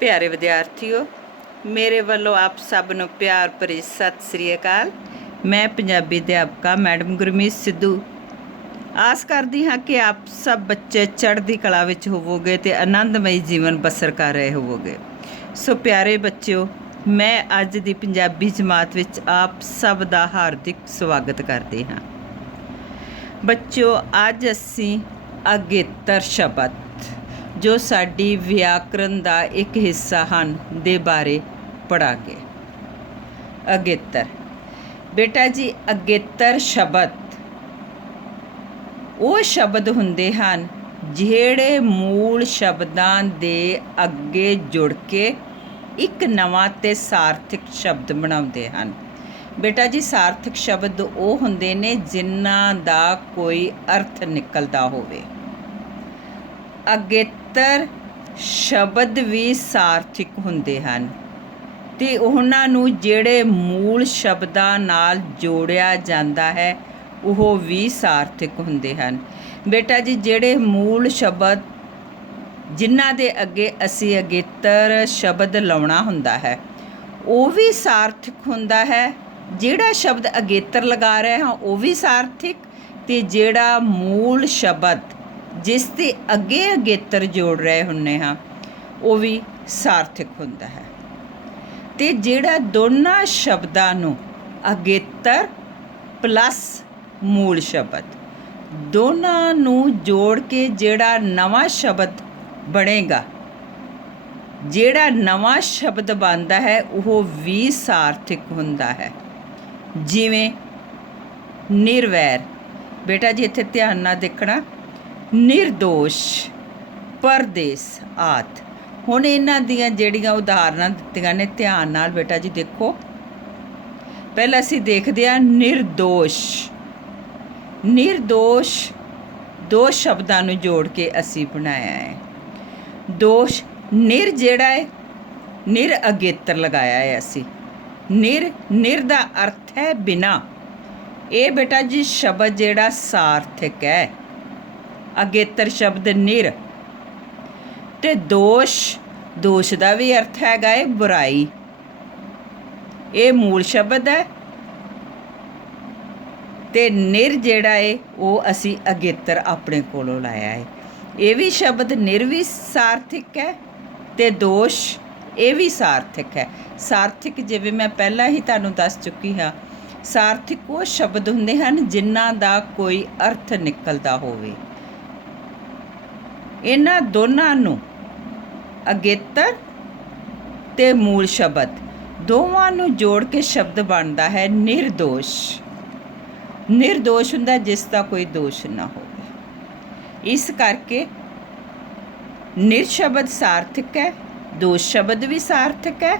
प्यारे विद्यार्थियों, मेरे वालों आप सब नूं प्यार भरी सत श्री अकाल। मैं पंजाबी अध्यापका मैडम गुरमीत सिद्धू आस करती हाँ कि आप सब बच्चे चढ़दी कला विच होवोगे ते आनंदमई जीवन बसर कर रहे होवोगे। सो प्यारे बच्चों, मैं अज दी पंजाबी जमात विच आप सब दा हार्दिक स्वागत करते हाँ। बच्चों, अज असीं अगेतर शब्द जो साडी व्याकरण का एक हिस्सा ਹਨ ਦੇ बारे पढ़ांगे। अगेतर बेटा जी, अगेतर शब्द ਉਹ शब्द ਹੁੰਦੇ ਹਨ ਜਿਹੜੇ मूल शब्दां ਦੇ ਅੱਗੇ जुड़ के एक नवां ते सार्थक शब्द बनाਉਂਦੇ ਹਨ। बेटा जी, सार्थक शब्द ਉਹ ਹੁੰਦੇ ਨੇ ਜਿਨ੍ਹਾਂ ਦਾ कोई अर्थ निकलदा होवे। अगेतर शब्द भी सार्थक हुंदे हन ते उन्हां नूं जिहड़े मूल शब्दां नाल जोड़िया जांदा है ਉਹ भी सार्थक हुंदे हन। बेटा जी, जिहड़े मूल शब्द जिन्हां दे अगे असीं अगेतर शब्द लाउणा हुंदा है ਉਹ भी सार्थक हुंदा है। जिहड़ा शब्द अगेतर लगा रहे हां ਉਹ भी सार्थक ते जिहड़ा मूल शब्द जिस दे अगे अगेतर जोड़ रहे हुन्ने हाँ वो भी सार्थक हुंदा है। ते जिहड़ा दोनों शब्दां नूं अगेतर प्लस मूल शब्द दोनों नूं जोड़ के जिहड़ा नवां शब्द बनेगा, जिहड़ा नवां शब्द बनदा है वो भी सार्थक हुंदा है। जिवें निर्वैर, बेटा जी इत्थे ध्यान नाल देखना, निर्दोष, परदेस आदि। हुण इन्हां दियां जिहड़ियां उदाहरणां दित्तियां ने ध्यान नाल बेटा जी देखो। पहला असीं देखदे हां निर्दोष। निर्दोष दो शब्दां नूं जोड़ के असीं बनाया है। दोष निर जिहड़ा है निर अगेतर लगाया है असीं। निर दा अर्थ है बिना। ये बेटा जी शब्द जिहड़ा सार्थक है। अगेतर शब्द निर ते दोष का भी अर्थ हैगा है बुराई। ये मूल शब्द है ते निर जिहड़ा है वो असी अगेतर अपने कोलों लाया है। ये भी शब्द निर भी सार्थक है ते दोष ये भी सार्थक है। सार्थक जिवें मैं पहला ही तुहानूं दस चुकी हाँ, सार्थक वो शब्द हुंदे हन जिन्हां दा कोई अर्थ निकलदा होवे। इन्हां दोनां नूं अगेतर ते मूल शब्द दोवां नूं जोड़ के शब्द बनदा है निर्दोष। निर्दोष हुंदा जिसदा कोई दोष ना होवे। इस करके निर शब्द सार्थक है, दोष शब्द भी सार्थक है,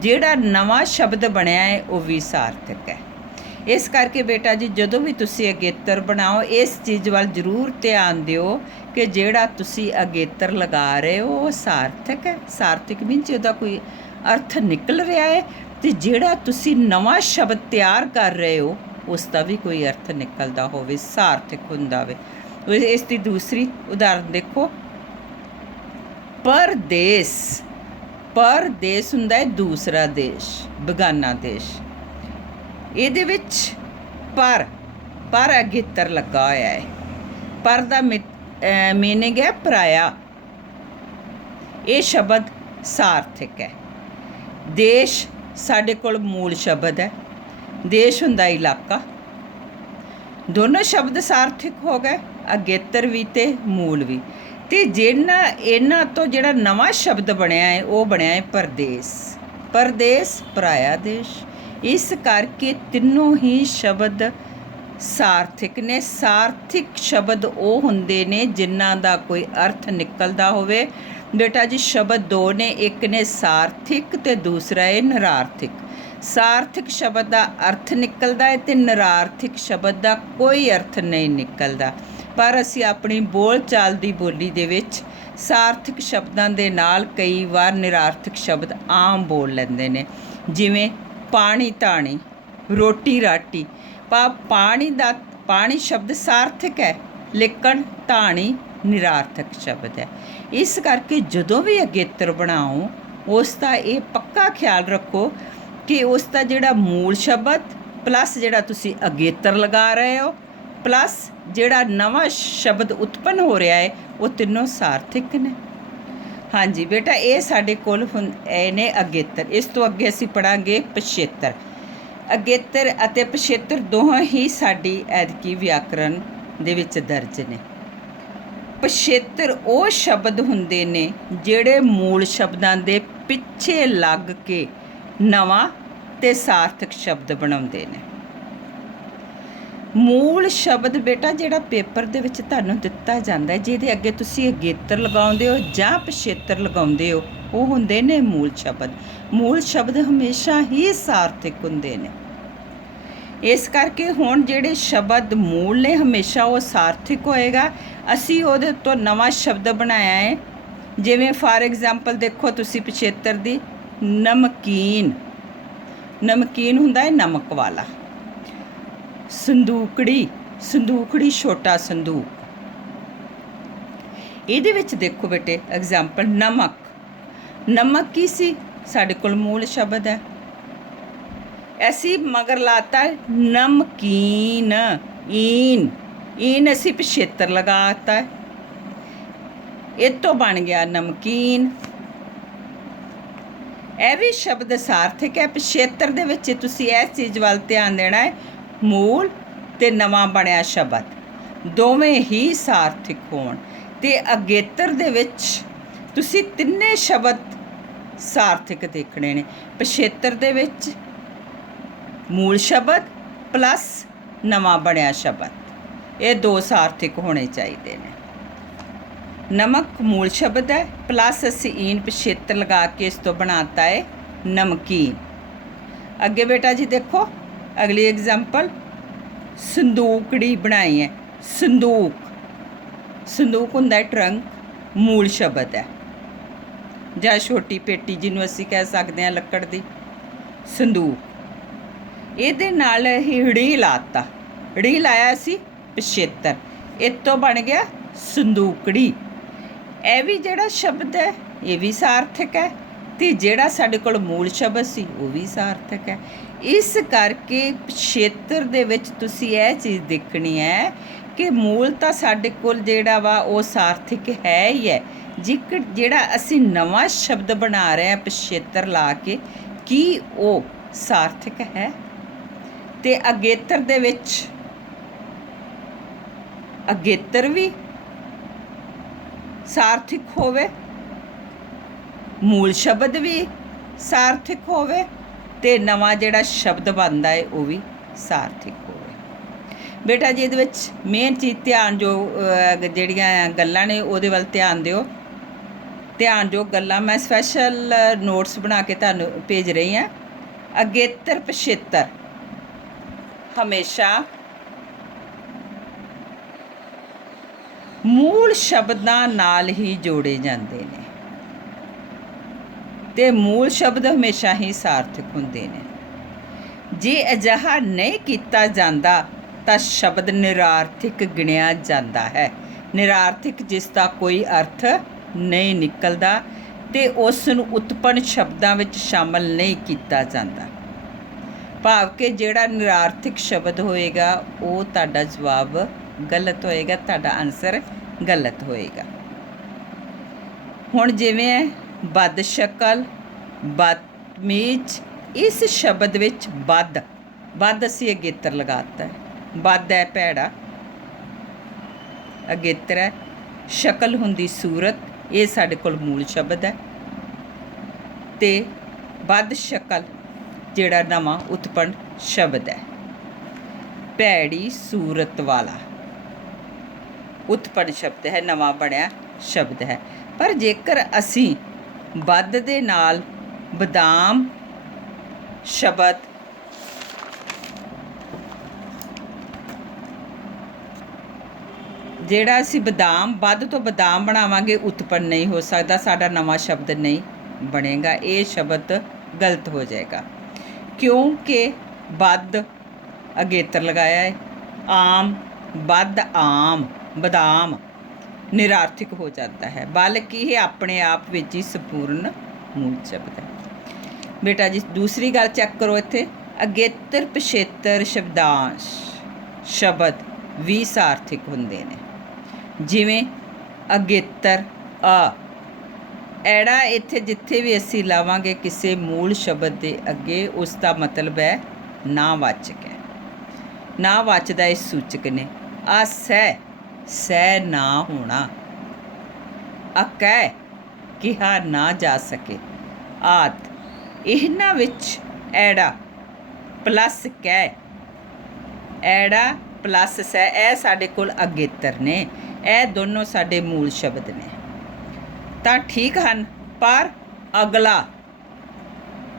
जिहड़ा नवां शब्द बनिया है वो भी सार्थक है। इस करके बेटा जी जदों भी तुसी अगेतर बनाओ इस चीज़ वाल जरूर ध्यान दिओ कि जिहड़ा तुसी अगेतर लगा रहे हो वो सार्थक है। सार्थक मीनस उहदा कोई अर्थ निकल रहा है ते जिहड़ा तुसी नवां शब्द तैयार कर रहे हो उसका भी कोई अर्थ निकलदा होवे, सार्थक हुंदा वे। इसकी दूसरी उदाहरण देखो, परदेस। परदेस हुंदा है दूसरा देश, बेगाना देश। ਇਹਦੇ ਵਿੱਚ पर अगेतर लगा होया है। पर दा मीनिंग है पराया। ये शब्द सार्थक है। देश साडे कोल मूल शब्द है। देश हुंदा इलाका। दोनों शब्द सार्थक हो गए, अगेतर भी ते मूल भी। ते जिन्ना इन्हां तो जिहड़ा नवां शब्द बनया है वो बनया है परदेस। परदेस पराया देश। इस करके तीनों ही शब्द सार्थक ने। सार्थक शब्द वो हुंदे ने जिन्हां दा कोई अर्थ निकलदा होवे। बेटा जी शब्द दो ने, एक ने सार्थक ते दूसरा है निरार्थक। सार्थक शब्द का अर्थ निकलदा है ते निरार्थक शब्द का कोई अर्थ नहीं निकलदा। पर असी अपनी बोल चाल दी बोली दे विच सार्थक शब्दां दे नाल कई वार निरार्थक शब्द आम बोल लैंदे ने। जिवें पानी धानी, रोटी राटी। पानी शब्द सार्थक है लेकिन धानी निरार्थक शब्द है। इस करके जदों भी अगेतर बनाओ ਉਸ ਦਾ ਇਹ ਪੱਕਾ ਖਿਆਲ ਰੱਖੋ ਕਿ ਉਸ ਦਾ ਜਿਹੜਾ ਮੂਲ ਸ਼ਬਦ ਪਲੱਸ ਜਿਹੜਾ ਤੁਸੀਂ ਅਗੇਤਰ ਲਗਾ ਰਹੇ ਹੋ ਪਲੱਸ ਜਿਹੜਾ ਨਵਾਂ ਸ਼ਬਦ ਉਤਪੰਨ ਹੋ ਰਿਹਾ ਹੈ ਉਹ ਤਿੰਨੋਂ ਸਾਰਥਿਕ ਨੇ। ਹਾਂਜੀ ਬੇਟਾ, ਇਹ ਸਾਡੇ ਕੋਲ ਹੁਣ ਇਹ ਨੇ ਅਗੇਤਰ। ਇਸ ਤੋਂ ਅੱਗੇ ਅਸੀਂ ਪੜਾਂਗੇ ਪਿਛੇਤਰ। ਅਗੇਤਰ ਅਤੇ ਪਿਛੇਤਰ ਦੋਹਾਂ ਹੀ ਸਾਡੀ ਐਤਕੀ ਵਿਆਕਰਨ ਦੇ ਵਿੱਚ ਦਰਜ ਨੇ। ਪਿਛੇਤਰ ਉਹ ਸ਼ਬਦ ਹੁੰਦੇ ਨੇ ਜਿਹੜੇ ਮੂਲ ਸ਼ਬਦਾਂ ਦੇ ਪਿੱਛੇ ਲੱਗ ਕੇ ਨਵਾਂ ਤੇ ਸਾਰਥਕ ਸ਼ਬਦ ਬਣਾਉਂਦੇ ਨੇ। ਮੂਲ ਸ਼ਬਦ ਬੇਟਾ ਜਿਹੜਾ ਪੇਪਰ ਦੇ ਵਿੱਚ ਤੁਹਾਨੂੰ ਦਿੱਤਾ ਜਾਂਦਾ ਹੈ, ਜਿਹਦੇ ਅੱਗੇ ਤੁਸੀਂ ਅਗੇਤਰ ਲਗਾਉਂਦੇ ਹੋ ਜਾਂ ਪਿਛੇਤਰ ਲਗਾਉਂਦੇ ਹੋ, ਉਹ ਹੁੰਦੇ ਨੇ ਮੂਲ ਸ਼ਬਦ। ਮੂਲ ਸ਼ਬਦ ਹਮੇਸ਼ਾ ਹੀ ਸਾਰਥਿਕ ਹੁੰਦੇ ਨੇ। ਇਸ ਕਰਕੇ ਹੁਣ ਜਿਹੜੇ ਸ਼ਬਦ ਮੂਲ ਨੇ ਹਮੇਸ਼ਾ ਉਹ ਸਾਰਥਿਕ ਹੋਏਗਾ। ਅਸੀਂ ਉਹਦੇ ਤੋਂ ਨਵਾਂ ਸ਼ਬਦ ਬਣਾਇਆ ਹੈ, ਜਿਵੇਂ ਫਾਰ ਐਗਜ਼ਾਮਪਲ ਦੇਖੋ ਤੁਸੀਂ ਪਿਛੇਤਰ ਦੀ ਨਮਕੀਨ। ਨਮਕੀਨ ਹੁੰਦਾ ਹੈ ਨਮਕ ਵਾਲਾ। ਸੰਦੂਕੜੀ, ਸੰਦੂਕੜੀ ਛੋਟਾ ਸੰਦੂਕ। ਇਹਦੇ ਵਿੱਚ ਦੇਖੋ ਬੇਟੇ ਐਗਜ਼ਾਮਪਲ ਨਮਕ। ਨਮਕ ਕੀ ਸੀ? ਸਾਡੇ ਕੋਲ ਮੂਲ ਸ਼ਬਦ ਹੈ। ਅਸੀਂ ਮਗਰ ਲਾਤਾ ਨਮਕੀਨ, ਈਨ। ਈਨ ਅਸੀਂ ਪਿਛੇਤਰ ਲਗਾਤਾ, ਇਹ ਤੋਂ ਬਣ ਗਿਆ ਨਮਕੀਨ। ਇਹ ਵੀ ਸ਼ਬਦ ਸਾਰਥਿਕ ਹੈ। ਪਿਛੇਤਰ ਦੇ ਵਿੱਚ ਤੁਸੀਂ ਇਸ ਚੀਜ਼ ਵੱਲ ਧਿਆਨ ਦੇਣਾ ਹੈ, ਮੂਲ ਤੇ ਨਵਾਂ ਬਣਿਆ ਸ਼ਬਦ ਦੋਵੇਂ ਹੀ ਸਾਰਥਿਕ ਹੋਣ। ਤੇ ਅਗੇਤਰ ਦੇ ਵਿੱਚ ਤੁਸੀਂ ਤਿੰਨੇ ਸ਼ਬਦ ਸਾਰਥਿਕ ਦੇਖਣੇ ਨੇ। ਪਿਛੇਤਰ ਦੇ ਵਿੱਚ ਮੂਲ ਸ਼ਬਦ ਪਲੱਸ ਨਵਾਂ ਬਣਿਆ ਸ਼ਬਦ, ਇਹ ਦੋ ਸਾਰਥਿਕ ਹੋਣੇ ਚਾਹੀਦੇ ਨੇ। ਨਮਕ ਮੂਲ ਸ਼ਬਦ ਹੈ, ਪਲੱਸ ਅਸੀਂ ਈਨ ਪਿਛੇਤਰ ਲਗਾ ਕੇ ਇਸ ਤੋਂ ਬਣਾਤਾ ਹੈ ਨਮਕੀਨ। ਅੱਗੇ ਬੇਟਾ ਜੀ ਦੇਖੋ ਅਗਲੀ ਐਗਜ਼ਾਮਪਲ, ਸੰਦੂਕੜੀ ਬਣਾਈ ਹੈ। ਸੰਦੂਕ, ਸੰਦੂਕ ਹੁੰਦਾ ਹੈ ਟਰੰਕ, ਮੂਲ ਸ਼ਬਦ ਹੈ, ਜਾਂ ਛੋਟੀ ਪੇਟੀ ਜਿਹਨੂੰ ਅਸੀਂ ਕਹਿ ਸਕਦੇ ਹਾਂ ਲੱਕੜ ਦੀ। ਸੰਦੂਕ, ਇਹਦੇ ਨਾਲ ਹੀ ੜੀ ਲਾਤਾ, ੜੀ ਲਾਇਆ ਸੀ ਪਿਛੇਤਰ, ਇਹ ਤੋਂ ਬਣ ਗਿਆ ਸੰਦੂਕੜੀ। ਇਹ ਵੀ ਜਿਹੜਾ ਸ਼ਬਦ ਹੈ ਇਹ ਵੀ ਸਾਰਥਕ ਹੈ, ਤੇ ਜਿਹੜਾ ਸਾਡੇ ਕੋਲ ਮੂਲ ਸ਼ਬਦ ਸੀ ਉਹ ਵੀ ਸਾਰਥਕ ਹੈ। ਇਸ ਕਰਕੇ ਪਿਛੇਤਰ ਦੇ ਵਿੱਚ ਤੁਸੀਂ ਇਹ ਚੀਜ਼ ਦੇਖਣੀ ਹੈ ਕਿ ਮੂਲ ਤਾਂ ਸਾਡੇ ਕੋਲ ਜਿਹੜਾ ਵਾ ਉਹ ਸਾਰਥਿਕ ਹੈ ਹੀ ਹੈ, ਜਿਹੜਾ ਅਸੀਂ ਨਵਾਂ ਸ਼ਬਦ ਬਣਾ ਰਹੇ ਹਾਂ ਪਿਛੇਤਰ ਲਾ ਕੇ, ਕੀ ਉਹ ਸਾਰਥਿਕ ਹੈ? ਤੇ ਅਗੇਤਰ ਦੇ ਵਿੱਚ ਅਗੇਤਰ ਵੀ ਸਾਰਥਿਕ ਹੋਵੇ, ਮੂਲ ਸ਼ਬਦ ਵੀ ਸਾਰਥਿਕ ਹੋਵੇ, ਤੇ ਨਵਾਂ ਜਿਹੜਾ ਸ਼ਬਦ ਬਣਦਾ ਹੈ ਉਹ ਵੀ ਸਾਰਥਿਕ ਹੋਵੇ। ਬੇਟਾ ਜੀ ਇਹਦੇ ਵਿੱਚ ਮੇਨ ਚੀਜ਼ ਧਿਆਨ ਜੋ ਜਿਹੜੀਆਂ ਗੱਲਾਂ ਨੇ ਉਹਦੇ ਵੱਲ ਧਿਆਨ ਦਿਓ। ਧਿਆਨ ਜੋ ਗੱਲਾਂ ਮੈਂ ਸਪੈਸ਼ਲ ਨੋਟਸ ਬਣਾ ਕੇ ਤੁਹਾਨੂੰ ਭੇਜ ਰਹੀ ਹਾਂ। ਅਗੇਤਰ ਪਿਛੇਤਰ ਹਮੇਸ਼ਾ ਮੂਲ ਸ਼ਬਦਾਂ ਨਾਲ ਹੀ ਜੋੜੇ ਜਾਂਦੇ ਨੇ, ਤੇ ਮੂਲ ਸ਼ਬਦ ਹਮੇਸ਼ਾ ਹੀ ਸਾਰਥਕ ਹੁੰਦੇ ਨੇ। ਜੇ ਅਜਿਹਾ ਨਹੀਂ ਕੀਤਾ ਜਾਂਦਾ ਤਾਂ ਸ਼ਬਦ ਨਿਰਾਰਥਕ ਗਿਣਿਆ ਜਾਂਦਾ ਹੈ। ਨਿਰਾਰਥਕ ਜਿਸ ਦਾ ਕੋਈ ਅਰਥ ਨਹੀਂ ਨਿਕਲਦਾ ਤੇ ਉਸ ਨੂੰ ਉਤਪੰਨ ਸ਼ਬਦਾਂ ਵਿੱਚ ਸ਼ਾਮਲ ਨਹੀਂ ਕੀਤਾ ਜਾਂਦਾ। ਭਾਵ ਕਿ ਜਿਹੜਾ ਨਿਰਾਰਥਕ ਸ਼ਬਦ ਹੋਏਗਾ ਉਹ ਤੁਹਾਡਾ ਜਵਾਬ ਗਲਤ ਹੋਏਗਾ, ਤੁਹਾਡਾ ਆਨਸਰ ਗਲਤ ਹੋਏਗਾ। ਹੁਣ ਜਿਵੇਂ ਬਦ ਸ਼ਕਲ, ਬਦਤਮੀਜ਼, ਇਸ ਸ਼ਬਦ ਵਿੱਚ ਬਦ, ਬਦ ਅਸੀਂ ਅਗੇਤਰ ਲਗਾਤਾ ਹੈ। ਬਦ ਹੈ ਭੈੜਾ, ਅਗੇਤਰ ਹੈ। ਸ਼ਕਲ ਹੁੰਦੀ ਸੂਰਤ, ਇਹ ਸਾਡੇ ਕੋਲ ਮੂਲ ਸ਼ਬਦ ਹੈ। ਤੇ ਬਦ ਸ਼ਕਲ ਜਿਹੜਾ ਨਵਾਂ ਉਤਪੰਨ ਸ਼ਬਦ ਹੈ। ਭੈੜੀ ਸੂਰਤ ਵਾਲਾ ਉਤਪੰਨ ਸ਼ਬਦ ਹੈ, ਨਵਾਂ ਬਣਿਆ ਸ਼ਬਦ ਹੈ। ਪਰ ਜੇਕਰ ਅਸੀਂ ਬਦ ਦੇ ਨਾਲ ਬਦਾਮ ਸ਼ਬਦ ਜਿਹੜਾ ਅਸੀਂ ਬਦਾਮ, ਬਦ ਤੋਂ ਬਦਾਮ ਬਣਾਵਾਂਗੇ, ਉਤਪੰਨ ਨਹੀਂ ਹੋ ਸਕਦਾ, ਸਾਡਾ ਨਵਾਂ ਸ਼ਬਦ ਨਹੀਂ ਬਣੇਗਾ, ਇਹ ਸ਼ਬਦ ਗਲਤ ਹੋ ਜਾਏਗਾ। ਕਿਉਂਕਿ ਬਦ ਅਗੇਤਰ ਲਗਾਇਆ ਹੈ। ਆਮ, ਬਦ ਆਮ, ਬਦਾਮ ਨਿਰਾਰਥਕ ਹੋ ਜਾਂਦਾ ਹੈ, ਬਲਕਿ ਇਹ ਆਪਣੇ ਆਪ ਵਿੱਚ ਹੀ ਸੰਪੂਰਨ ਮੂਲ ਸ਼ਬਦ ਹੈ। ਬੇਟਾ ਜੀ ਦੂਸਰੀ ਗੱਲ ਚੈੱਕ ਕਰੋ ਇੱਥੇ, ਅਗੇਤਰ ਪਿਛੇਤਰ ਸ਼ਬਦਾਂਸ਼ ਸ਼ਬਦ ਵੀ ਸਾਰਥਿਕ ਹੁੰਦੇ ਨੇ। ਜਿਵੇਂ ਅਗੇਤਰ ਆ, ਐੜਾ ਇੱਥੇ ਜਿੱਥੇ ਵੀ ਅਸੀਂ ਲਾਵਾਂਗੇ ਕਿਸੇ ਮੂਲ ਸ਼ਬਦ ਦੇ ਅੱਗੇ, ਉਸ ਦਾ ਮਤਲਬ ਹੈ ਨਾਂਵਾਚਕ ਹੈ, ਨਾਂਵਾਚਕ ਦਾ ਇਹ ਸੂਚਕ ਨੇ। ਆ ਸਹਿ ਨਾ ਹੋਣਾ, ਅਕਹਿ ਕਿਹਾ ਨਾ ਜਾ ਸਕੇ ਆਦਿ। ਇਹਨਾਂ ਵਿੱਚ ਐੜਾ ਪਲੱਸ ਕਹਿ, ਐੜਾ ਪਲੱਸ ਸਹਿ, ਇਹ ਸਾਡੇ ਕੋਲ ਅਗੇਤਰ ਨੇ, ਇਹ ਦੋਨੋਂ ਸਾਡੇ ਮੂਲ ਸ਼ਬਦ ਨੇ ਤਾਂ ਠੀਕ ਹਨ। ਪਰ ਅਗਲਾ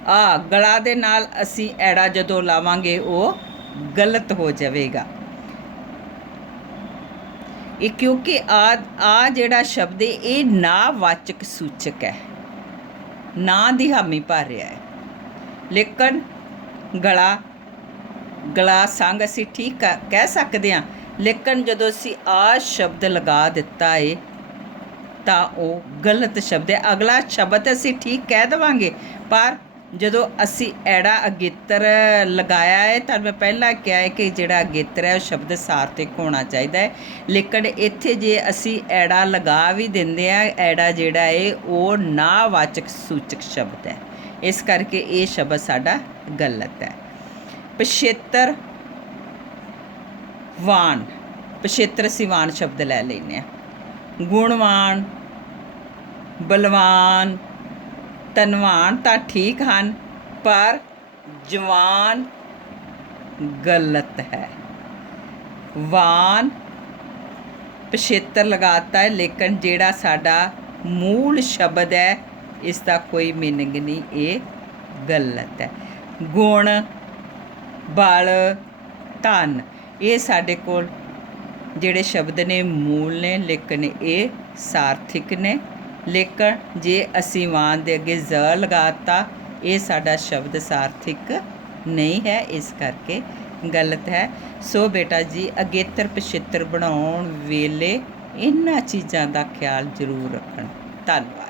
ਆ ਗਲਾ ਦੇ ਨਾਲ ਅਸੀਂ ਐੜਾ ਜਦੋਂ ਲਾਵਾਂਗੇ ਉਹ ਗਲਤ ਹੋ ਜਾਵੇਗਾ। ਇਹ ਕਿਉਂਕਿ ਆ ਜਿਹੜਾ ਸ਼ਬਦ ਹੈ ਇਹ ਨਾਂਵਾਚਕ ਸੂਚਕ ਹੈ, ਨਾਂ ਦੀ ਹਾਮੀ ਭਰ ਰਿਹਾ ਹੈ। ਲੇਕਿਨ ਗਲਾ ਸੰਗ ਅਸੀਂ ਠੀਕ ਕਹਿ ਸਕਦੇ ਹਾਂ, ਲੇਕਿਨ ਜਦੋਂ ਅਸੀਂ ਆ ਸ਼ਬਦ ਲਗਾ ਦਿੱਤਾ ਹੈ ਤਾਂ ਉਹ ਗਲਤ ਸ਼ਬਦ ਹੈ। ਅਗਲਾ ਸ਼ਬਦ ਅਸੀਂ ਠੀਕ ਕਹਿ ਦੇਵਾਂਗੇ, ਪਰ ਜਦੋਂ ਅਸੀਂ ਐੜਾ ਅਗੇਤਰ ਲਗਾਇਆ ਹੈ ਤਾਂ ਮੈਂ ਪਹਿਲਾਂ ਕਿਹਾ ਹੈ ਕਿ ਜਿਹੜਾ ਅਗੇਤਰ ਹੈ ਉਹ ਸ਼ਬਦ ਸਾਰਥਿਕ ਹੋਣਾ ਚਾਹੀਦਾ ਹੈ। ਲੇਕਿਨ ਇੱਥੇ ਜੇ ਅਸੀਂ ਐੜਾ ਲਗਾ ਵੀ ਦਿੰਦੇ ਹਾਂ, ਐੜਾ ਜਿਹੜਾ ਹੈ ਉਹ ਨਾਂਵਾਚਕ ਸੂਚਕ ਸ਼ਬਦ ਹੈ, ਇਸ ਕਰਕੇ ਇਹ ਸ਼ਬਦ ਸਾਡਾ ਗਲਤ ਹੈ। ਪਿਛੇਤਰ ਵਾਨ, ਪਿਛੇਤਰ ਅਸੀਂ ਵਾਨ ਸ਼ਬਦ ਲੈ ਲੈਂਦੇ ਹਾਂ। ਗੁਣਵਾਨ, ਬਲਵਾਨ, ਧਨਵਾਨ ਤਾਂ ਠੀਕ ਹਨ, ਪਰ ਜਵਾਨ ਗਲਤ ਹੈ। ਵਾਨ ਪਿਛੇਤਰ ਲਗਾਤਾ ਹੈ, ਲੇਕਿਨ ਜਿਹੜਾ ਸਾਡਾ ਮੂਲ ਸ਼ਬਦ ਹੈ ਇਸ ਦਾ ਕੋਈ ਮੀਨਿੰਗ ਨਹੀਂ, ਇਹ ਗਲਤ ਹੈ। ਗੁਣ, ਬਲ, ਧਨ, ਇਹ ਸਾਡੇ ਕੋਲ ਜਿਹੜੇ ਸ਼ਬਦ ਨੇ ਮੂਲ ਨੇ, ਲੇਕਿਨ ਇਹ ਸਾਰਥਿਕ ਨੇ। ਲੇਕਿਨ ਜੇ ਅਸੀਂ ਵਾਨ ਦੇ ਅੱਗੇ ਜ਼ ਲਗਾਤਾ, ਇਹ ਸਾਡਾ ਸ਼ਬਦ ਸਾਰਥਿਕ ਨਹੀਂ ਹੈ, ਇਸ ਕਰਕੇ ਗਲਤ ਹੈ। ਸੋ ਬੇਟਾ ਜੀ ਅਗੇਤਰ ਪਿਛੇਤਰ ਬਣਾਉਣ ਵੇਲੇ ਇਹਨਾਂ ਚੀਜ਼ਾਂ ਦਾ ਖਿਆਲ ਜ਼ਰੂਰ ਰੱਖਣ। ਧੰਨਵਾਦ।